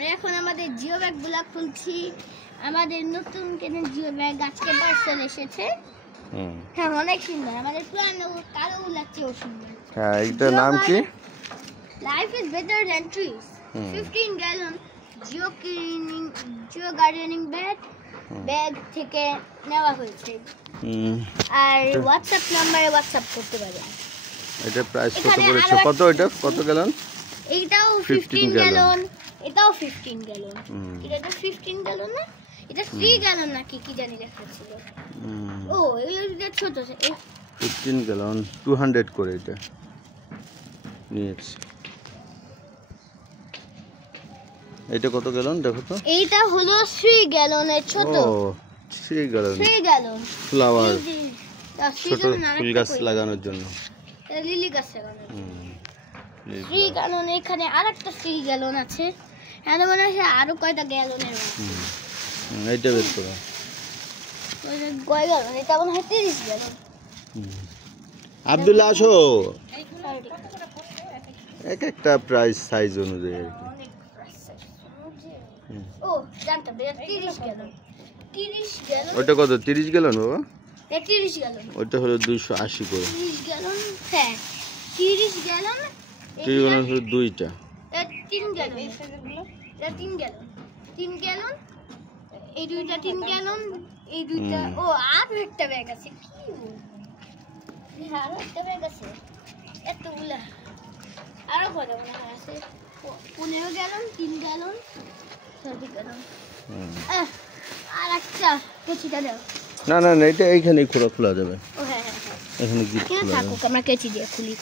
আমরা এখন আমাদের জিও ব্যাগগুলা খুলছি। আমাদের নতুন কেনা জিও ব্যাগ আজকে পার্সেল এসেছে। হ্যাঁ, অনেক সুন্দর। আমাদের পুরানো কালো লাগছেও সুন্দর। হ্যাঁ, এটার নাম কি? Life is better than trees. 15 gallon Jio gardening bag থেকে নেওয়া হয়েছে। আর হোয়াটসঅ্যাপ নম্বরে হোয়াটসঅ্যাপ করতে পারেন। এটা প্রাইস কত পড়েছে? কত এটা? কত গ্যালন? এইটাও 15 গ্যালন, এটাও 15 গ্যালন। এটা 15 গ্যালন না? এটা 3 গ্যালন নাকি কি জানি লেখা ছিল। ও, এগুলো ছোট ছোট। 15 গ্যালন 200 করে এটা নিয়েছি। এটা কত গ্যালন দেখো তো? এইটা হলো 3 গ্যালনের ছোট। ও 3 গ্যালন। 3 গ্যালন ফ্লাওয়ার ছোট ফুল গাছ লাগানোর জন্য। লিলি গাছ লাগানোর জন্য 3 গ্যালন। এখানে আরেকটা 3 গ্যালন আছে। এখানে মনে হয় আরো কয়টা গ্যালনের আছে। এইটা বের করো। ওই কয় গ্যালন? এটা মনে হয় 30 গ্যালন। আব্দুল্লাহ আসো। এক একটা প্রাইস সাইজ অনুযায়ী আর কি। ও জানতাম এটা 30 গ্যালন। 30 গ্যালন। ওটা কত? 30 গ্যালন বাবা? এটা 30 গ্যালন। ওটা হলো 280 করে। 30 গ্যালন। হ্যাঁ, 30 গ্যালন। 30 গ্যালন হলো দুইটা। এটা 3 গ্যালন। এটা 3 গ্যালন। 3 গ্যালন। এই দুইটা 3 গ্যালন। এই দুইটা। ও, আর একটা ব্যাগ আছে। কি হ্যাঁ, আর একটা ব্যাগ আছে। এতগুলা। আরো কত মনে হয় আছে? 15 গ্যালন, 3 গ্যালন, 30 গ্যালন। আর একটা কেচিটা দাও। না না না, এটা এইখানেই খোলা যাবে। ও হ্যাঁ হ্যাঁ হ্যাঁ, এখানে কি খোলা যাবে? থাকুক, আমরা কেচি দিয়ে খুলি।